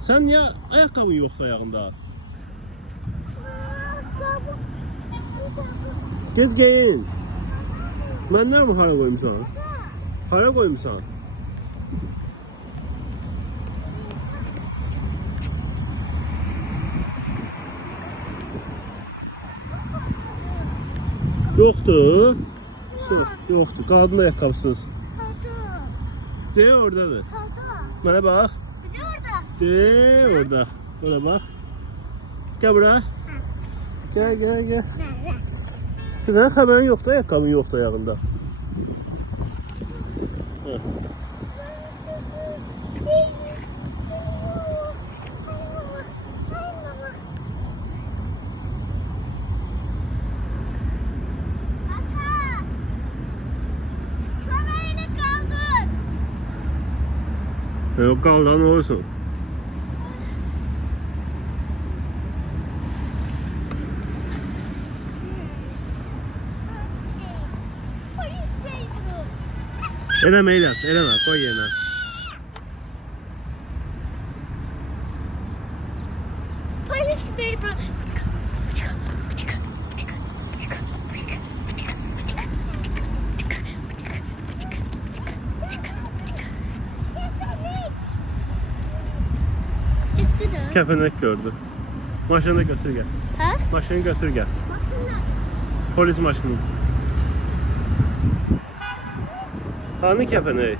Sen niye ayakkabın yoksa ayağında? Git giyin. Ben nerede hara koymuşam? Hara koymuşam? Yoktu. Yoktu. Qadın ayaqqabısız. De oradadır. Bana bak. De orada. Bana bak. Gel buraya. Gel. Senin haberin yoktu, ayakkabın yoktu ayağında. Yok kaldan olsun. Eleme, koy yerine. Police paper. Kepenek gördü. Maşını götür gel. Ha? Maşını götür gel. Maşınla. Polis maşını. Hani kepeneği?